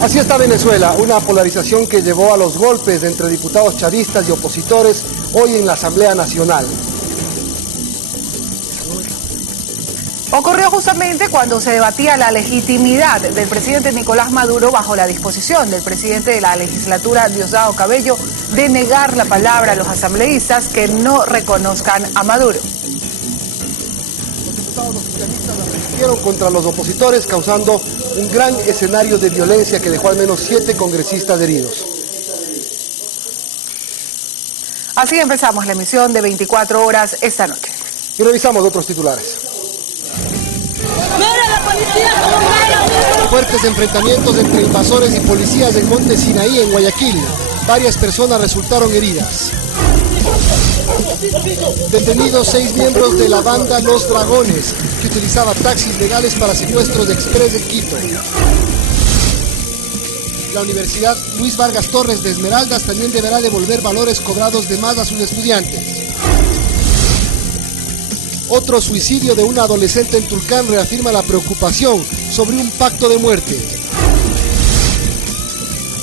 Así está Venezuela, una polarización que llevó a los golpes entre diputados chavistas y opositores hoy en la Asamblea Nacional. Ocurrió justamente cuando se debatía la legitimidad del presidente Nicolás Maduro bajo la disposición del presidente de la legislatura, Diosdado Cabello, de negar la palabra a los asambleístas que no reconozcan a Maduro. Los diputados oficialistas arremetiron contra los opositores, causando un gran escenario de violencia que dejó al menos 7 congresistas heridos. Así empezamos la emisión de 24 horas esta noche. Y revisamos otros titulares. Fuertes enfrentamientos entre invasores y policías del Monte Sinaí en Guayaquil. Varias personas resultaron heridas. Detenidos 6 miembros de la banda Los Dragones, que utilizaba taxis legales para secuestros de Express de Quito. La Universidad Luis Vargas Torres de Esmeraldas también deberá devolver valores cobrados de más a sus estudiantes. Otro suicidio de una adolescente en Tulcán reafirma la preocupación sobre un pacto de muerte.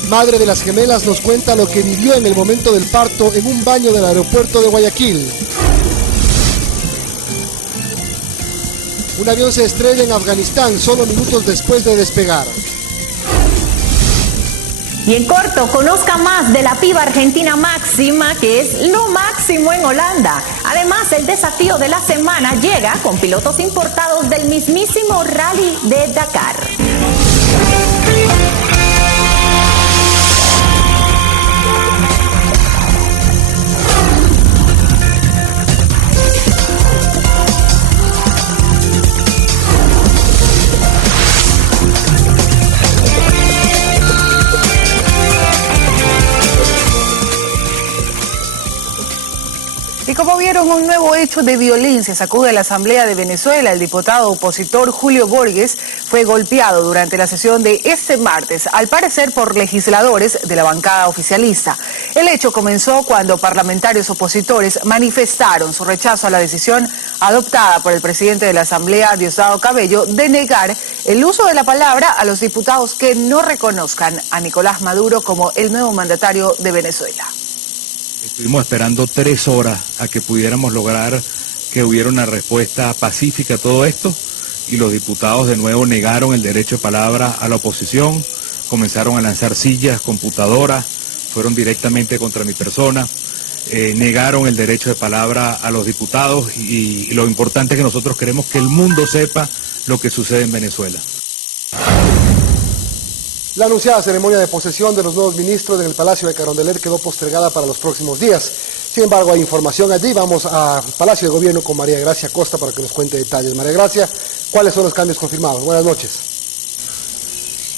Madre de las gemelas nos cuenta lo que vivió en el momento del parto en un baño del aeropuerto de Guayaquil. Un avión se estrella en Afganistán solo minutos después de despegar. Y en corto, conozca más de la piba argentina Máxima, que es lo máximo en Holanda. Además, el desafío de la semana llega con pilotos importados del mismísimo Rally de Dakar. Y como vieron, un nuevo hecho de violencia sacude la Asamblea de Venezuela. El diputado opositor Julio Borges fue golpeado durante la sesión de este martes, al parecer por legisladores de la bancada oficialista. El hecho comenzó cuando parlamentarios opositores manifestaron su rechazo a la decisión adoptada por el presidente de la Asamblea, Diosdado Cabello, de negar el uso de la palabra a los diputados que no reconozcan a Nicolás Maduro como el nuevo mandatario de Venezuela. Estuvimos esperando 3 horas a que pudiéramos lograr que hubiera una respuesta pacífica a todo esto, y los diputados de nuevo negaron el derecho de palabra a la oposición, comenzaron a lanzar sillas, computadoras, fueron directamente contra mi persona, negaron el derecho de palabra a los diputados y lo importante es que nosotros queremos que el mundo sepa lo que sucede en Venezuela. La anunciada ceremonia de posesión de los nuevos ministros en el Palacio de Carondelet quedó postergada para los próximos días. Sin embargo, hay información allí. Vamos al Palacio de Gobierno con María Gracia Costa para que nos cuente detalles. María Gracia, ¿cuáles son los cambios confirmados? Buenas noches.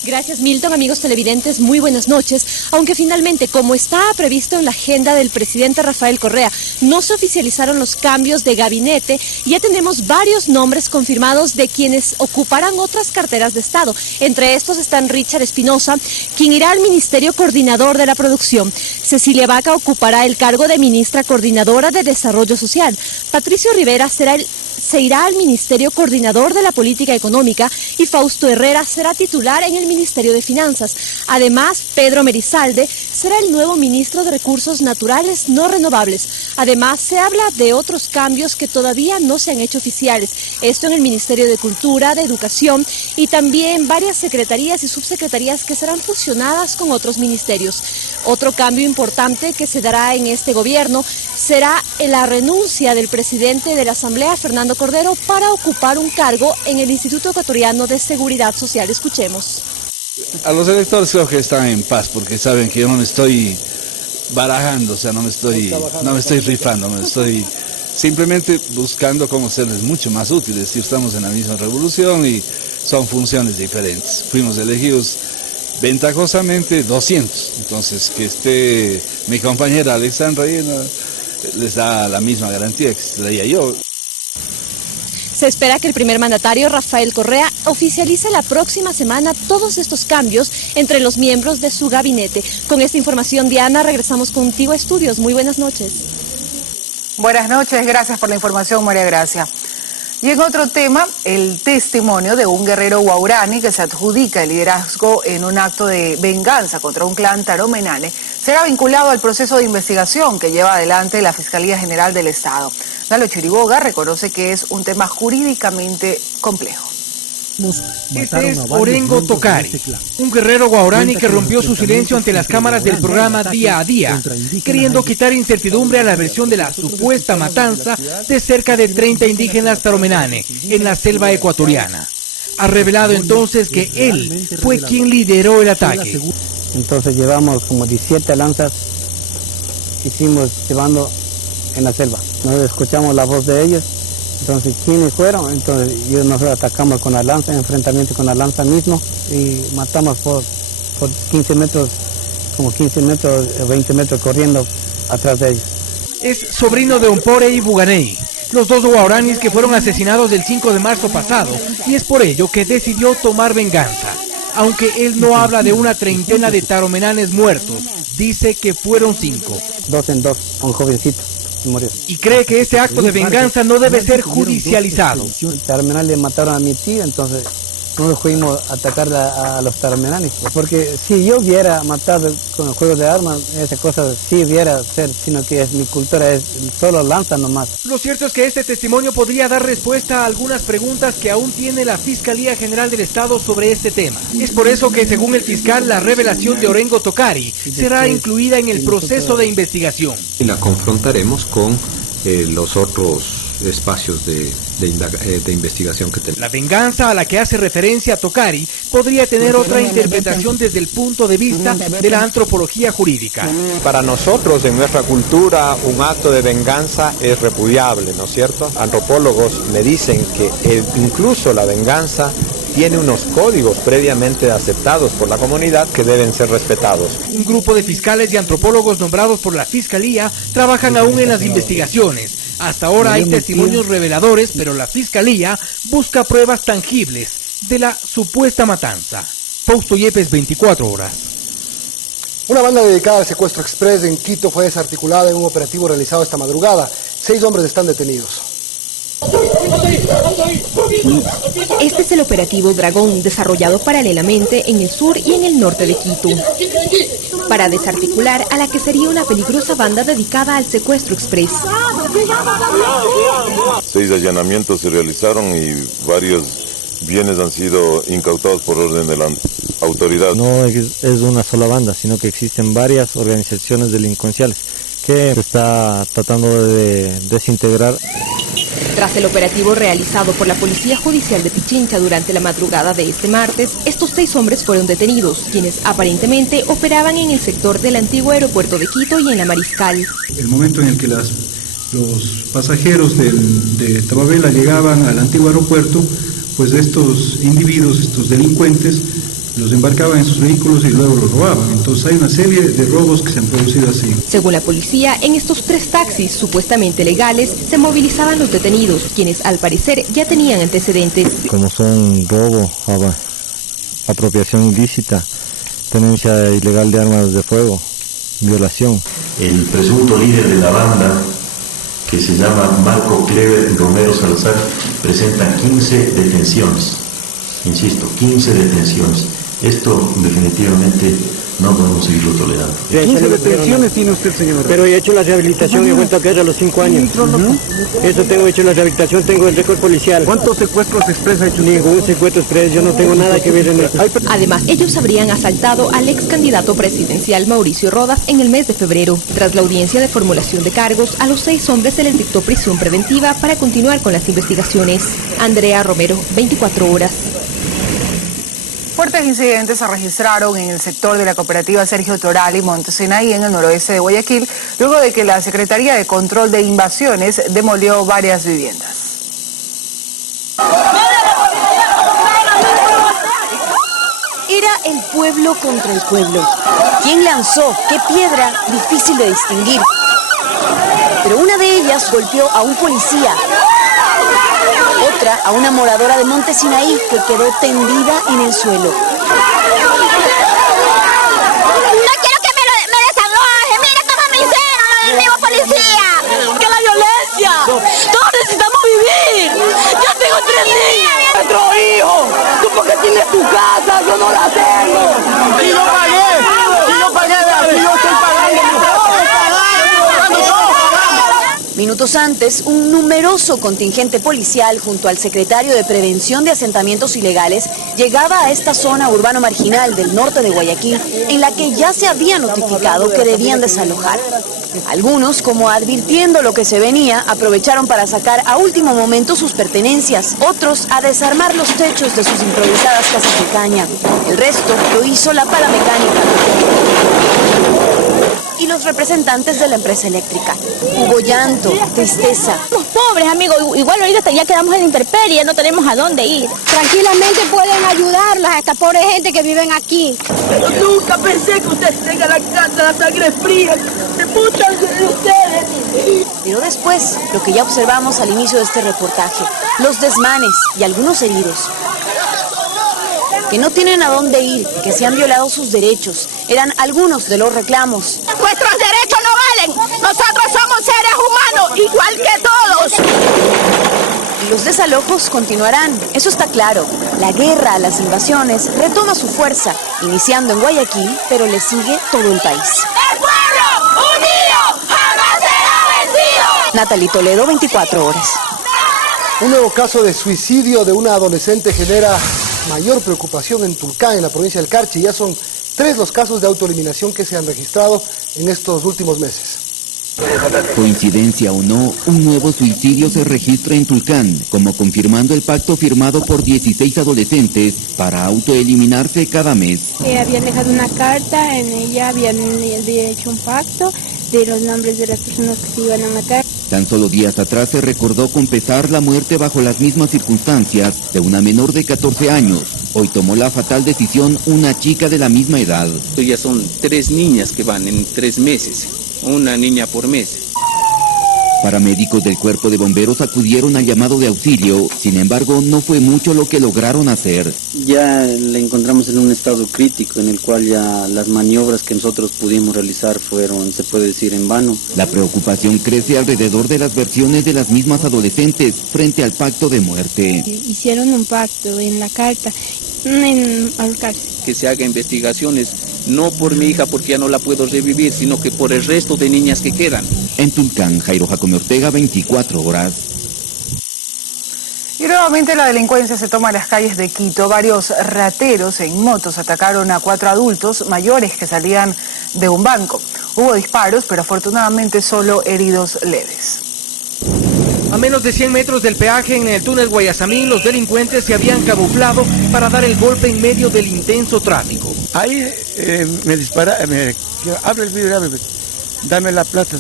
Gracias, Milton. Amigos televidentes, muy buenas noches. Aunque finalmente, como estaba previsto en la agenda del presidente Rafael Correa, no se oficializaron los cambios de gabinete, ya tenemos varios nombres confirmados de quienes ocuparán otras carteras de Estado. Entre estos están Richard Espinosa, quien irá al Ministerio Coordinador de la Producción. Cecilia Vaca ocupará el cargo de Ministra Coordinadora de Desarrollo Social. Patricio Rivera se irá al Ministerio Coordinador de la Política Económica y Fausto Herrera será titular en el Ministerio de Finanzas. Además, Pedro Merizalde será el nuevo ministro de Recursos Naturales No Renovables. Además, se habla de otros cambios que todavía no se han hecho oficiales. Esto en el Ministerio de Cultura, de Educación y también varias secretarías y subsecretarías que serán fusionadas con otros ministerios. Otro cambio importante que se dará en este gobierno será la renuncia del presidente de la Asamblea, Fernando Cordero, para ocupar un cargo en el Instituto Ecuatoriano de Seguridad Social. Escuchemos. A los electores creo que están en paz porque saben que yo no me estoy barajando, o sea, no me estoy rifando, me estoy simplemente buscando cómo serles mucho más útiles. Si estamos en la misma revolución y son funciones diferentes. Fuimos elegidos ventajosamente 200, entonces que esté mi compañera Alexandra ahí les da la misma garantía que traía yo. Se espera que el primer mandatario, Rafael Correa, oficialice la próxima semana todos estos cambios entre los miembros de su gabinete. Con esta información, Diana, regresamos contigo a estudios. Muy buenas noches. Buenas noches, gracias por la información, María Gracia. Y en otro tema, el testimonio de un guerrero guaurani que se adjudica el liderazgo en un acto de venganza contra un clan taromenane será vinculado al proceso de investigación que lleva adelante la Fiscalía General del Estado. Lalo Chiriboga reconoce que es un tema jurídicamente complejo. Este es Orengo Tocari, un guerrero guaurani que rompió su silencio ante las cámaras del programa Día a Día, queriendo quitar incertidumbre a la versión de la supuesta matanza de cerca de 30 indígenas taromenane en la selva ecuatoriana. Ha revelado entonces que él fue quien lideró el ataque. Entonces llevamos como 17 lanzas, hicimos llevando en la selva. Nosotros escuchamos la voz de ellos. Entonces, ¿quiénes fueron? Entonces, nosotros atacamos con la lanza, enfrentamiento con la lanza mismo, y matamos por 15 metros, como 15 metros, 20 metros corriendo atrás de ellos. Es sobrino de Ompore y Buganey, los dos guauranis que fueron asesinados el 5 de marzo pasado, y es por ello que decidió tomar venganza. Aunque él no habla de una treintena de taromenanes muertos, dice que fueron 5. 2 en 2, un jovencito. Murió. Y cree que este acto de venganza no debe ser judicializado. Taromenales le mataron a mi tío, entonces nosotros fuimos a atacar a los taromenanes. Porque si yo hubiera matado con el juego de armas, esa cosa sí hubiera ser, sino que mi cultura es solo lanza nomás. Lo cierto es que este testimonio podría dar respuesta a algunas preguntas que aún tiene la Fiscalía General del Estado sobre este tema. Es por eso que, según el fiscal, la revelación de Orengo Tocari será incluida en el proceso de investigación. Y la confrontaremos con los otros espacios de investigación que tenemos. La venganza a la que hace referencia Tocari podría tener otra interpretación desde el punto de vista de la antropología jurídica. Para nosotros, en nuestra cultura, un acto de venganza es repudiable, ¿no es cierto? Antropólogos me dicen que incluso la venganza tiene unos códigos previamente aceptados por la comunidad que deben ser respetados. Un grupo de fiscales y antropólogos nombrados por la Fiscalía trabajan aún en las investigaciones. Hasta ahora hay testimonios reveladores, pero la Fiscalía busca pruebas tangibles de la supuesta matanza. Fausto Yepes, 24 horas. Una banda dedicada al secuestro express en Quito fue desarticulada en un operativo realizado esta madrugada. 6 hombres están detenidos. Este es el operativo Dragón, desarrollado paralelamente en el sur y en el norte de Quito, para desarticular a la que sería una peligrosa banda dedicada al secuestro express. 6 allanamientos se realizaron y varios bienes han sido incautados por orden de la autoridad. No es una sola banda, sino que existen varias organizaciones delincuenciales que se está tratando de desintegrar. Tras el operativo realizado por la Policía Judicial de Pichincha durante la madrugada de este martes, estos 6 hombres fueron detenidos, quienes aparentemente operaban en el sector del antiguo aeropuerto de Quito y en la Mariscal. El momento en el que los pasajeros de Tababela llegaban al antiguo aeropuerto, pues estos individuos, estos delincuentes, los embarcaban en sus vehículos y luego los robaban. Entonces hay una serie de robos que se han producido así. Según la policía, en estos 3 taxis supuestamente legales se movilizaban los detenidos, quienes al parecer ya tenían antecedentes. Como son robo, apropiación ilícita, tenencia ilegal de armas de fuego, violación. El presunto líder de la banda, que se llama Marco Clever Romero Salazar, presenta 15 detenciones. Insisto, 15 detenciones. Esto definitivamente no podemos seguirlo tolerando. 15 detenciones tiene usted, señor. Pero he hecho la rehabilitación y he vuelto a caer a los 5 años. Eso tengo hecho la rehabilitación, tengo el récord policial. ¿Cuántos secuestros express ha hecho? Ningún secuestro express, yo no tengo nada que ver en esto. Además, ellos habrían asaltado al ex candidato presidencial Mauricio Rodas en el mes de febrero. Tras la audiencia de formulación de cargos, a los 6 hombres se les dictó prisión preventiva para continuar con las investigaciones. Andrea Romero, 24 horas. Fuertes incidentes se registraron en el sector de la cooperativa Sergio Toral y Monte Sinaí en el noroeste de Guayaquil, luego de que la Secretaría de Control de Invasiones demolió varias viviendas. Era el pueblo contra el pueblo. ¿Quién lanzó qué piedra? Difícil de distinguir. Pero una de ellas golpeó a un policía. Otra a una moradora de Monte Sinaí que quedó tendida en el suelo. No quiero que me desaloje, mire cómo me hicieron, el mismo policía. Que la violé. tiene tu casa, yo no la tengo. Y yo pagué, aquí yo estoy pagando. Minutos antes, un numeroso contingente policial junto al secretario de Prevención de Asentamientos Ilegales llegaba a esta zona urbano marginal del norte de Guayaquil, en la que ya se había notificado que debían desalojar. Algunos, como advirtiendo lo que se venía, aprovecharon para sacar a último momento sus pertenencias, otros a desarmar los techos de sus improvisadas casas de caña. El resto lo hizo la pala mecánica y los representantes de la empresa eléctrica. Hubo llanto, tristeza. Somos pobres, amigos, igual ahorita ya quedamos en la intemperie, ya no tenemos a dónde ir. Tranquilamente pueden ayudarlas a esta pobre gente que viven aquí. Pero nunca pensé que ustedes tengan la sangre fría. Muchas de ustedes. Pero después, lo que ya observamos al inicio de este reportaje, los desmanes y algunos heridos, que no tienen a dónde ir, que se han violado sus derechos, eran algunos de los reclamos. Nuestros derechos no valen, nosotros somos seres humanos, igual que todos. Y los desalojos continuarán, eso está claro. La guerra a las invasiones retoma su fuerza, iniciando en Guayaquil, pero le sigue todo el país. ¡El pueblo unido jamás será vencido! Natalie Toledo, 24 horas. Un nuevo caso de suicidio de una adolescente genera mayor preocupación en Tulcán, en la provincia del Carchi. Ya son 3 los casos de autoeliminación que se han registrado en estos últimos meses. Coincidencia o no, un nuevo suicidio se registra en Tulcán, como confirmando el pacto firmado por 16 adolescentes para autoeliminarse cada mes. Habían dejado una carta, en ella habían hecho un pacto de los nombres de las personas que se iban a matar. Tan solo días atrás se recordó con pesar la muerte bajo las mismas circunstancias de una menor de 14 años. Hoy tomó la fatal decisión una chica de la misma edad. Ya son 3 niñas que van en 3 meses, una niña por mes. Paramédicos del Cuerpo de Bomberos acudieron al llamado de auxilio, sin embargo no fue mucho lo que lograron hacer. Ya la encontramos en un estado crítico en el cual ya las maniobras que nosotros pudimos realizar fueron, se puede decir, en vano. La preocupación crece alrededor de las versiones de las mismas adolescentes frente al pacto de muerte. Hicieron un pacto en la carta, en ahorcarse. Que se haga investigaciones, no por mi hija porque ya no la puedo revivir, sino que por el resto de niñas que quedan. En Tulcán, Jairo Jacome Ortega, 24 horas. Y nuevamente la delincuencia se toma las calles de Quito. Varios rateros en motos atacaron a 4 adultos mayores que salían de un banco. Hubo disparos, pero afortunadamente solo heridos leves. A menos de 100 metros del peaje en el túnel Guayasamín, los delincuentes se habían camuflado para dar el golpe en medio del intenso tráfico. Ahí me dispara, abre el vidrio, dame la plata,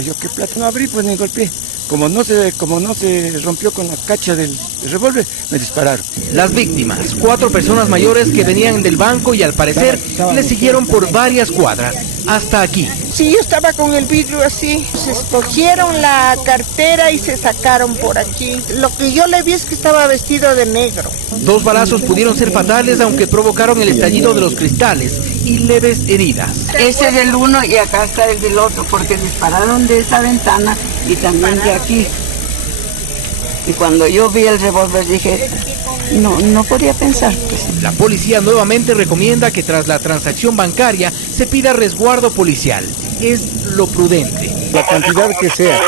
yo qué plata, no abrí pues ni golpeé. Como no se rompió con la cacha del revólver, me dispararon. Las víctimas, 4 personas mayores que venían del banco y al parecer le siguieron por varias cuadras, hasta aquí. Sí, yo estaba con el vidrio así, se escogieron la cartera y se sacaron por aquí. Lo que yo le vi es que estaba vestido de negro. 2 balazos pudieron ser fatales, aunque provocaron el estallido de los cristales y leves heridas. Ese es del uno y acá está el del otro, porque dispararon de esa ventana y también de aquí. Y cuando yo vi el revólver dije, no podía pensar. Pues. La policía nuevamente recomienda que tras la transacción bancaria se pida resguardo policial. Es lo prudente. La cantidad que sea,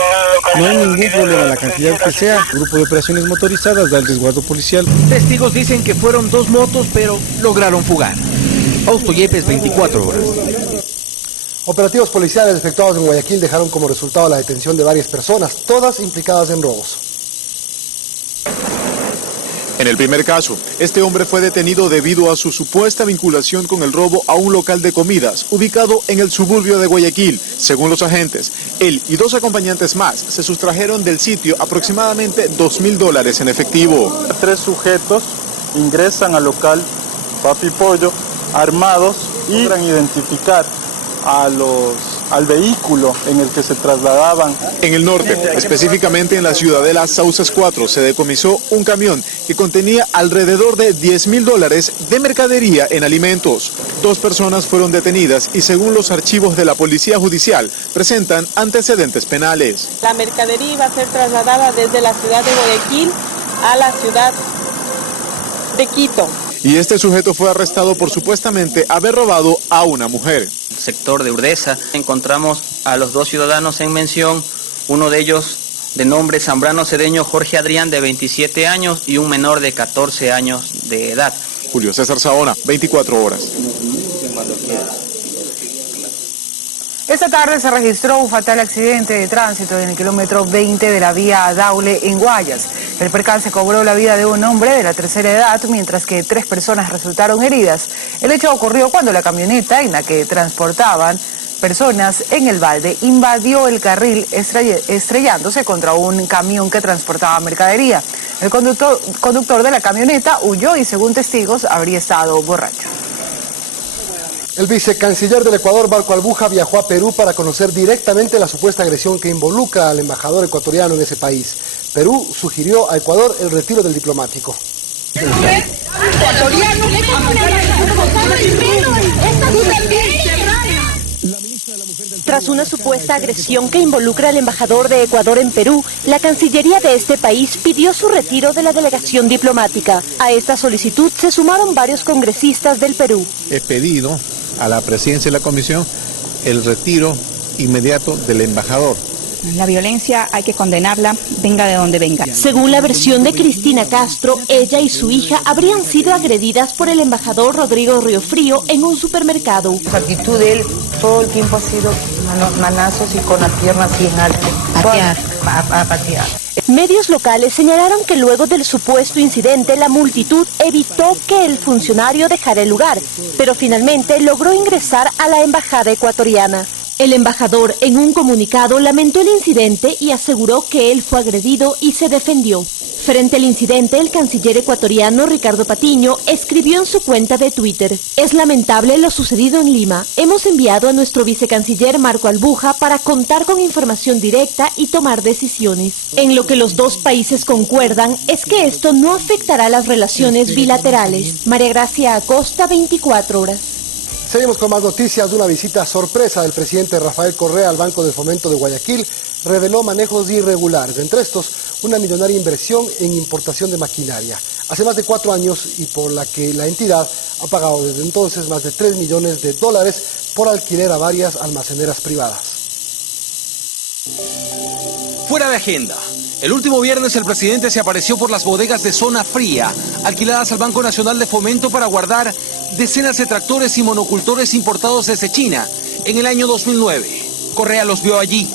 no hay ningún problema, la cantidad que sea. Grupo de operaciones motorizadas da el resguardo policial. Testigos dicen que fueron 2 motos, pero lograron fugar. Fausto Yepes, 24 horas. Operativos policiales efectuados en Guayaquil dejaron como resultado la detención de varias personas, todas implicadas en robos. En el primer caso, este hombre fue detenido debido a su supuesta vinculación con el robo a un local de comidas ubicado en el suburbio de Guayaquil. Según los agentes, él y 2 acompañantes más se sustrajeron del sitio aproximadamente $2.000 en efectivo. 3 sujetos ingresan al local Papi Pollo armados y logran identificar al vehículo en el que se trasladaban. En el norte, específicamente en la ciudadela Sauces 4, se decomisó un camión que contenía alrededor de $10.000 de mercadería en alimentos. 2 personas fueron detenidas y según los archivos de la Policía Judicial, presentan antecedentes penales. La mercadería iba a ser trasladada desde la ciudad de Guayaquil a la ciudad de Quito. y este sujeto fue arrestado por supuestamente haber robado a una mujer. Sector de Urdesa, encontramos a los dos ciudadanos en mención, uno de ellos de nombre Zambrano Cedeño Jorge Adrián, de 27 años, y un menor de 14 años de edad. Julio César Saona, 24 horas. Esta tarde se registró un fatal accidente de tránsito en el kilómetro 20 de la vía Daule en Guayas. El percance cobró la vida de un hombre de la tercera edad, mientras que 3 personas resultaron heridas. El hecho ocurrió cuando la camioneta en la que transportaban personas en el Balde invadió el carril estrellándose contra un camión que transportaba mercadería. El conductor de la camioneta huyó y, según testigos, habría estado borracho. El vicecanciller del Ecuador, Marco Albuja, viajó a Perú para conocer directamente la supuesta agresión que involucra al embajador ecuatoriano en ese país. Perú sugirió a Ecuador el retiro del diplomático. Tras una supuesta agresión que involucra al embajador de Ecuador en Perú, la Cancillería de este país pidió su retiro de la delegación diplomática. A esta solicitud se sumaron varios congresistas del Perú. He pedido a la presidencia de la comisión el retiro inmediato del embajador. La violencia hay que condenarla, venga de donde venga. Según la versión de Cristina Castro, ella y su hija habrían sido agredidas por el embajador Rodrigo Riofrío en un supermercado. La actitud de él todo el tiempo ha sido manazos y con las piernas así en alto. Patear. A patear. Medios locales señalaron que luego del supuesto incidente la multitud evitó que el funcionario dejara el lugar, pero finalmente logró ingresar a la embajada ecuatoriana. El embajador, en un comunicado, lamentó el incidente y aseguró que él fue agredido y se defendió. Frente al incidente, el canciller ecuatoriano Ricardo Patiño escribió en su cuenta de Twitter: "Es lamentable lo sucedido en Lima. Hemos enviado a nuestro vicecanciller Marco Albuja para contar con información directa y tomar decisiones". En lo que los dos países concuerdan es que esto no afectará las relaciones bilaterales. María Gracia Acosta, 24 horas. Seguimos con más noticias. De una visita sorpresa del presidente Rafael Correa al Banco de Fomento de Guayaquil reveló manejos irregulares, entre estos una millonaria inversión en importación de maquinaria, hace más de 4 años, y por la que la entidad ha pagado desde entonces más de $3 millones por alquiler a varias almaceneras privadas. Fuera de agenda. El último viernes el presidente se apareció por las bodegas de Zona Fría, alquiladas al Banco Nacional de Fomento para guardar decenas de tractores y monocultores importados desde China en el año 2009. Correa los vio allí,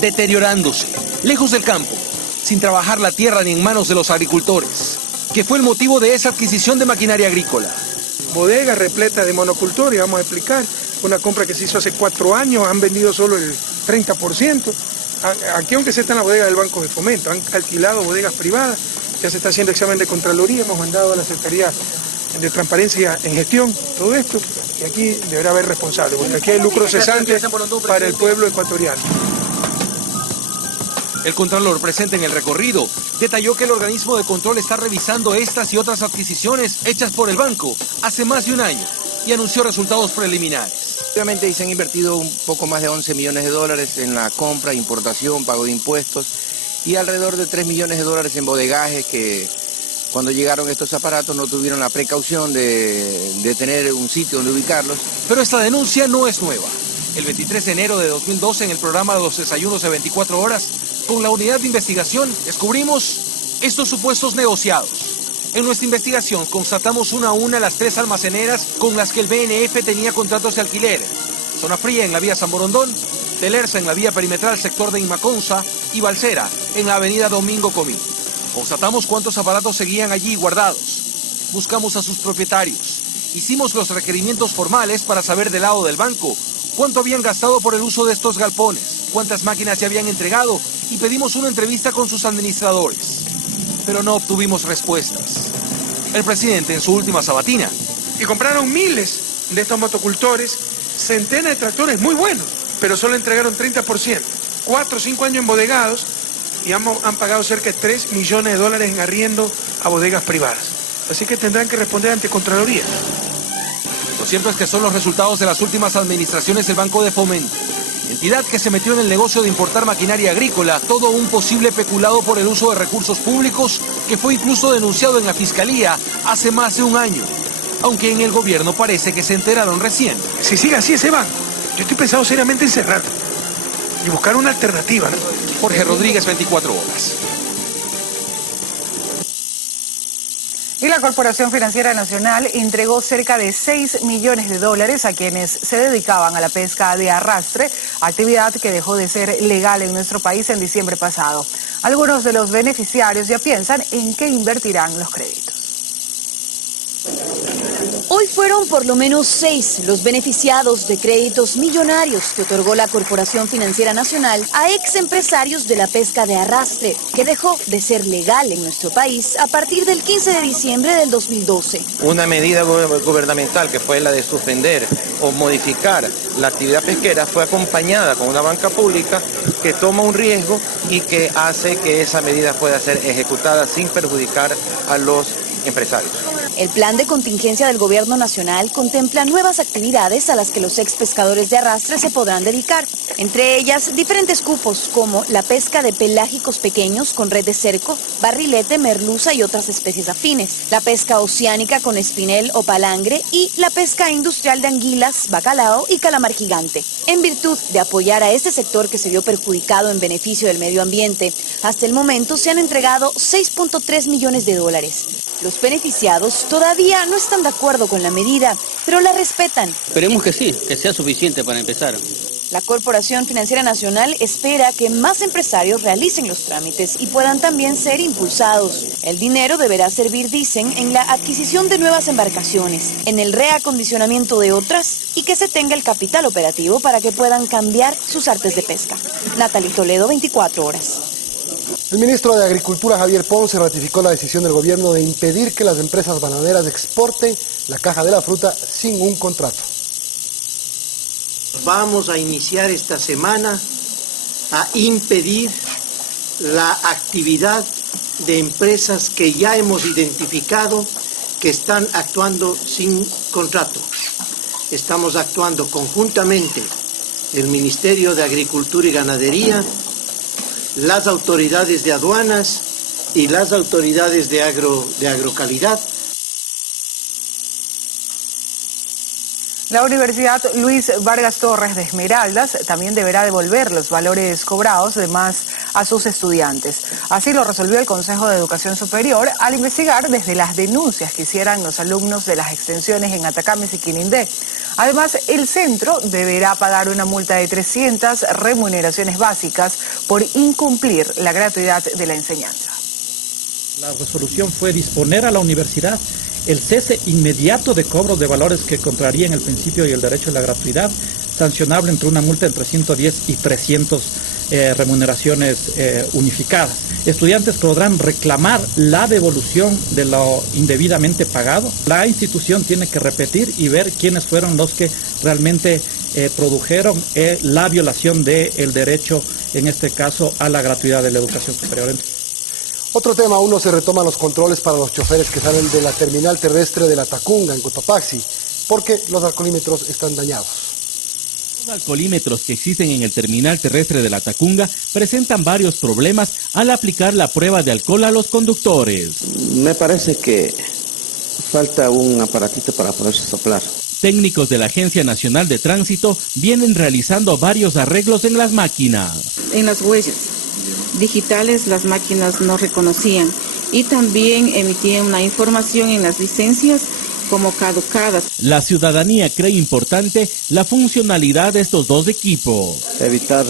deteriorándose, lejos del campo, sin trabajar la tierra ni en manos de los agricultores, que fue el motivo de esa adquisición de maquinaria agrícola. Bodega repleta de monocultores, vamos a explicar, una compra que se hizo hace 4 años, han vendido solo el 30%. Aquí, aunque se está en la bodega del Banco de Fomento, han alquilado bodegas privadas, ya se está haciendo examen de Contraloría, hemos mandado a la Secretaría de Transparencia en Gestión todo esto, y aquí deberá haber responsable, porque aquí hay lucro cesante para el pueblo ecuatoriano. El Contralor, presente en el recorrido, detalló que el organismo de control está revisando estas y otras adquisiciones hechas por el banco hace más de un año y anunció resultados preliminares. Obviamente se han invertido un poco más de $11 millones en la compra, importación, pago de impuestos y alrededor de $3 millones en bodegajes que cuando llegaron estos aparatos no tuvieron la precaución de tener un sitio donde ubicarlos. Pero esta denuncia no es nueva. El 23 de enero de 2012, en el programa de los desayunos de 24 horas, con la unidad de investigación, descubrimos estos supuestos negociados. En nuestra investigación constatamos una a una las 3 almaceneras con las que el BNF tenía contratos de alquiler. Zona Fría en la vía San Borondón, Telersa en la vía perimetral sector de Inmaconza y Balsera en la avenida Domingo Comín. Constatamos cuántos aparatos seguían allí guardados. Buscamos a sus propietarios. Hicimos los requerimientos formales para saber del lado del banco cuánto habían gastado por el uso de estos galpones, cuántas máquinas se habían entregado y pedimos una entrevista con sus administradores. Pero no obtuvimos respuestas. El presidente en su última sabatina. Y compraron miles de estos motocultores, centenas de tractores muy buenos, pero solo entregaron 30%. 4 o 5 años embodegados y han pagado cerca de $3 millones en arriendo a bodegas privadas. Así que tendrán que responder ante Contraloría. Lo cierto es que son los resultados de las últimas administraciones del Banco de Fomento entidad que se metió en el negocio de importar maquinaria agrícola, todo un posible peculado por el uso de recursos públicos que fue incluso denunciado en la Fiscalía hace más de un año, aunque en el gobierno parece que se enteraron recién. Si sigue así ese banco, yo estoy pensando seriamente en cerrarlo y buscar una alternativa, ¿no? Jorge Rodríguez, 24 horas. Y la Corporación Financiera Nacional entregó cerca de $6 millones a quienes se dedicaban a la pesca de arrastre, actividad que dejó de ser legal en nuestro país en diciembre pasado. Algunos de los beneficiarios ya piensan en qué invertirán los créditos. Hoy fueron por lo menos 6 los beneficiados de créditos millonarios que otorgó la Corporación Financiera Nacional a ex empresarios de la pesca de arrastre, que dejó de ser legal en nuestro país a partir del 15 de diciembre del 2012. Una medida gubernamental que fue la de suspender o modificar la actividad pesquera fue acompañada con una banca pública que toma un riesgo y que hace que esa medida pueda ser ejecutada sin perjudicar a los empresarios. El plan de contingencia del gobierno nacional contempla nuevas actividades a las que los ex pescadores de arrastre se podrán dedicar. Entre ellas, diferentes cupos como la pesca de pelágicos pequeños con red de cerco, barrilete, merluza y otras especies afines, la pesca oceánica con espinel o palangre y la pesca industrial de anguilas, bacalao y calamar gigante. En virtud de apoyar a este sector que se vio perjudicado en beneficio del medio ambiente, hasta el momento se han entregado $6.3 millones. Los beneficiados todavía no están de acuerdo con la medida, pero la respetan. Esperemos que sí, que sea suficiente para empezar. La Corporación Financiera Nacional espera que más empresarios realicen los trámites y puedan también ser impulsados. El dinero deberá servir, dicen, en la adquisición de nuevas embarcaciones, en el reacondicionamiento de otras y que se tenga el capital operativo para que puedan cambiar sus artes de pesca. Natalie Toledo, 24 horas. El ministro de Agricultura, Javier Ponce, ratificó la decisión del gobierno de impedir que las empresas bananeras exporten la caja de la fruta sin un contrato. Vamos a iniciar esta semana a impedir la actividad de empresas que ya hemos identificado que están actuando sin contrato. Estamos actuando conjuntamente el Ministerio de Agricultura y Ganadería, las autoridades de aduanas y las autoridades de agrocalidad. La Universidad Luis Vargas Torres de Esmeraldas también deberá devolver los valores cobrados de más a sus estudiantes. Así lo resolvió el Consejo de Educación Superior al investigar desde las denuncias que hicieran los alumnos de las extensiones en Atacames y Quinindé. Además, el centro deberá pagar una multa de 300 remuneraciones básicas por incumplir la gratuidad de la enseñanza. La resolución fue disponer a la universidad el cese inmediato de cobros de valores que contrarían el principio y el derecho a la gratuidad, sancionable entre una multa entre 110 y 300 remuneraciones unificadas. Estudiantes podrán reclamar la devolución de lo indebidamente pagado. La institución tiene que repetir y ver quiénes fueron los que realmente produjeron la violación del derecho, en este caso, a la gratuidad de la educación superior. Otro tema, aún no se retoman los controles para los choferes que salen de la terminal terrestre de La Tacunga, en Cotopaxi, porque los alcoholímetros están dañados. Los alcoholímetros que existen en el terminal terrestre de La Tacunga presentan varios problemas al aplicar la prueba de alcohol a los conductores. Me parece que falta un aparatito para poderse soplar. Técnicos de la Agencia Nacional de Tránsito vienen realizando varios arreglos en las máquinas. En las huellas digitales las máquinas no reconocían y también emitían una información en las licencias como caducadas. La ciudadanía cree importante la funcionalidad de estos dos equipos. Evitar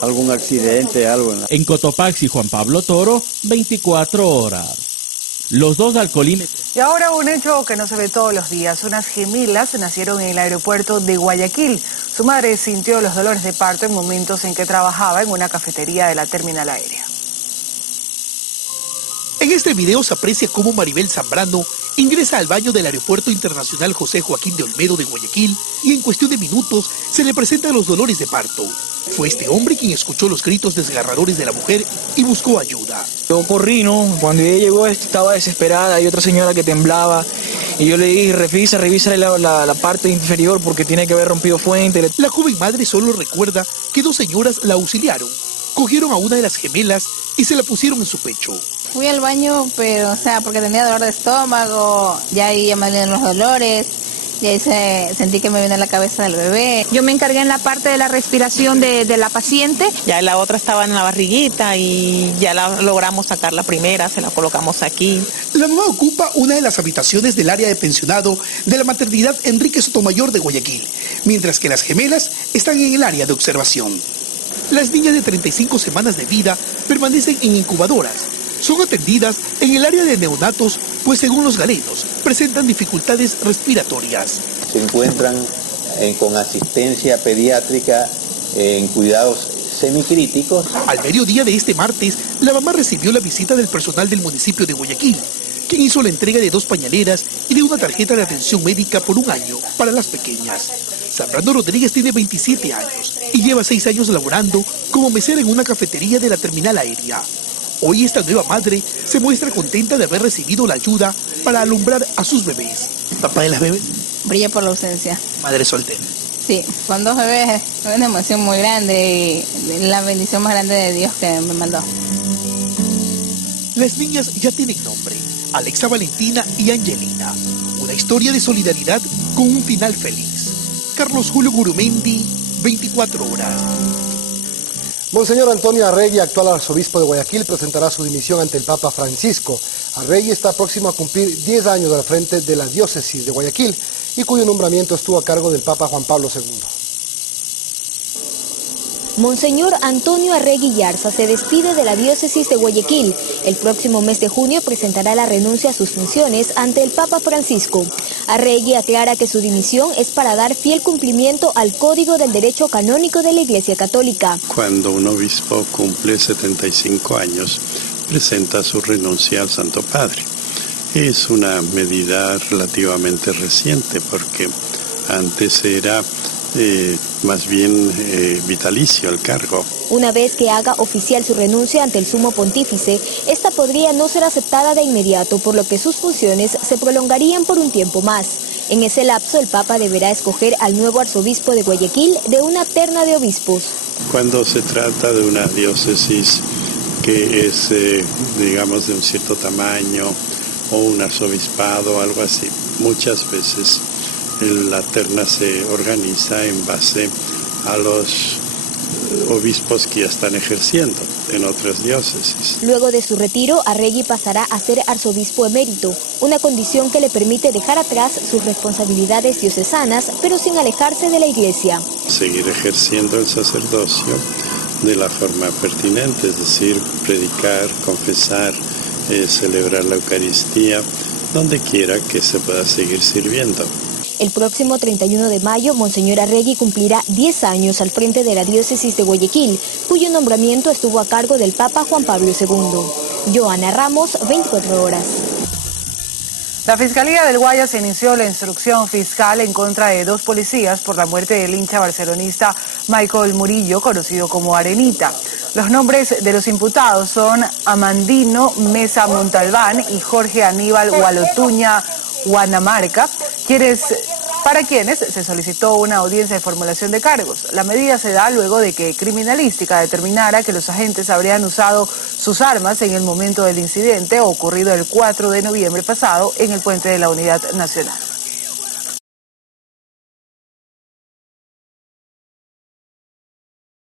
algún accidente, algo. En Cotopaxi, Juan Pablo Toro, 24 horas. Los dos alcoholímetros. Y ahora un hecho que no se ve todos los días. Unas gemelas nacieron en el aeropuerto de Guayaquil. Su madre sintió los dolores de parto en momentos en que trabajaba en una cafetería de la terminal aérea. En este video se aprecia cómo Maribel Zambrano ingresa al baño del Aeropuerto Internacional José Joaquín de Olmedo de Guayaquil y en cuestión de minutos se le presentan los dolores de parto. Fue este hombre quien escuchó los gritos desgarradores de la mujer y buscó ayuda. Yo corrí, ¿no? Cuando ella llegó estaba desesperada, hay otra señora que temblaba Y yo le dije, revisa la parte inferior porque tiene que haber rompido fuente. La joven madre solo recuerda que 2 señoras la auxiliaron, cogieron a una de las gemelas y se la pusieron en su pecho. Fui al baño, pero, porque tenía dolor de estómago, ya ahí ya me dieron los dolores, y ahí sentí que me vino en la cabeza del bebé. Yo me encargué en la parte de la respiración de la paciente. Ya la otra estaba en la barriguita y ya la logramos sacar la primera, se la colocamos aquí. La mamá ocupa una de las habitaciones del área de pensionado de la maternidad Enrique Sotomayor de Guayaquil, mientras que las gemelas están en el área de observación. Las niñas de 35 semanas de vida permanecen en incubadoras. Son atendidas en el área de neonatos, pues según los galenos, presentan dificultades respiratorias. Se encuentran con asistencia pediátrica en cuidados semicríticos. Al mediodía de este martes, la mamá recibió la visita del personal del municipio de Guayaquil, quien hizo la entrega de 2 pañaleras y de una tarjeta de atención médica por 1 año para las pequeñas. Zambrano Rodríguez tiene 27 años y lleva 6 años laborando como mesera en una cafetería de la terminal aérea. Hoy esta nueva madre se muestra contenta de haber recibido la ayuda para alumbrar a sus bebés. ¿Papá de las bebés? Brilla por la ausencia. Madre soltera. Sí, con 2 bebés es una emoción muy grande y la bendición más grande de Dios que me mandó. Las niñas ya tienen nombre: Alexa, Valentina y Angelina. Una historia de solidaridad con un final feliz. Carlos Julio Gurumendi, 24 horas. Monseñor Antonio Arregui, actual arzobispo de Guayaquil, presentará su dimisión ante el Papa Francisco. Arregui está próximo a cumplir 10 años al frente de la diócesis de Guayaquil y cuyo nombramiento estuvo a cargo del Papa Juan Pablo II. Monseñor Antonio Arregui Yarza se despide de la diócesis de Guayaquil. El próximo mes de junio presentará la renuncia a sus funciones ante el Papa Francisco. Arregui aclara que su dimisión es para dar fiel cumplimiento al Código del Derecho Canónico de la Iglesia Católica. Cuando un obispo cumple 75 años, presenta su renuncia al Santo Padre. Es una medida relativamente reciente porque antes era más bien vitalicio el cargo. Una vez que haga oficial su renuncia ante el Sumo Pontífice, esta podría no ser aceptada de inmediato, por lo que sus funciones se prolongarían por un tiempo más. En ese lapso, el Papa deberá escoger al nuevo arzobispo de Guayaquil de una terna de obispos. Cuando se trata de una diócesis que es, digamos, de un cierto tamaño, o un arzobispado o algo así, muchas veces la terna se organiza en base a los obispos que ya están ejerciendo en otras diócesis. Luego de su retiro, Arregui pasará a ser arzobispo emérito, una condición que le permite dejar atrás sus responsabilidades diocesanas, pero sin alejarse de la Iglesia. Seguir ejerciendo el sacerdocio de la forma pertinente, es decir, predicar, confesar, celebrar la Eucaristía, donde quiera que se pueda seguir sirviendo. El próximo 31 de mayo, Monseñor Arregui cumplirá 10 años al frente de la diócesis de Guayaquil, cuyo nombramiento estuvo a cargo del Papa Juan Pablo II. Joana Ramos, 24 horas. La Fiscalía del Guayas inició la instrucción fiscal en contra de 2 policías por la muerte del hincha barcelonista Michael Murillo, conocido como Arenita. Los nombres de los imputados son Amandino Mesa Montalbán y Jorge Aníbal Gualotuña Guanamarca, para quienes se solicitó una audiencia de formulación de cargos. La medida se da luego de que Criminalística determinara que los agentes habrían usado sus armas en el momento del incidente ocurrido el 4 de noviembre pasado en el puente de la Unidad Nacional.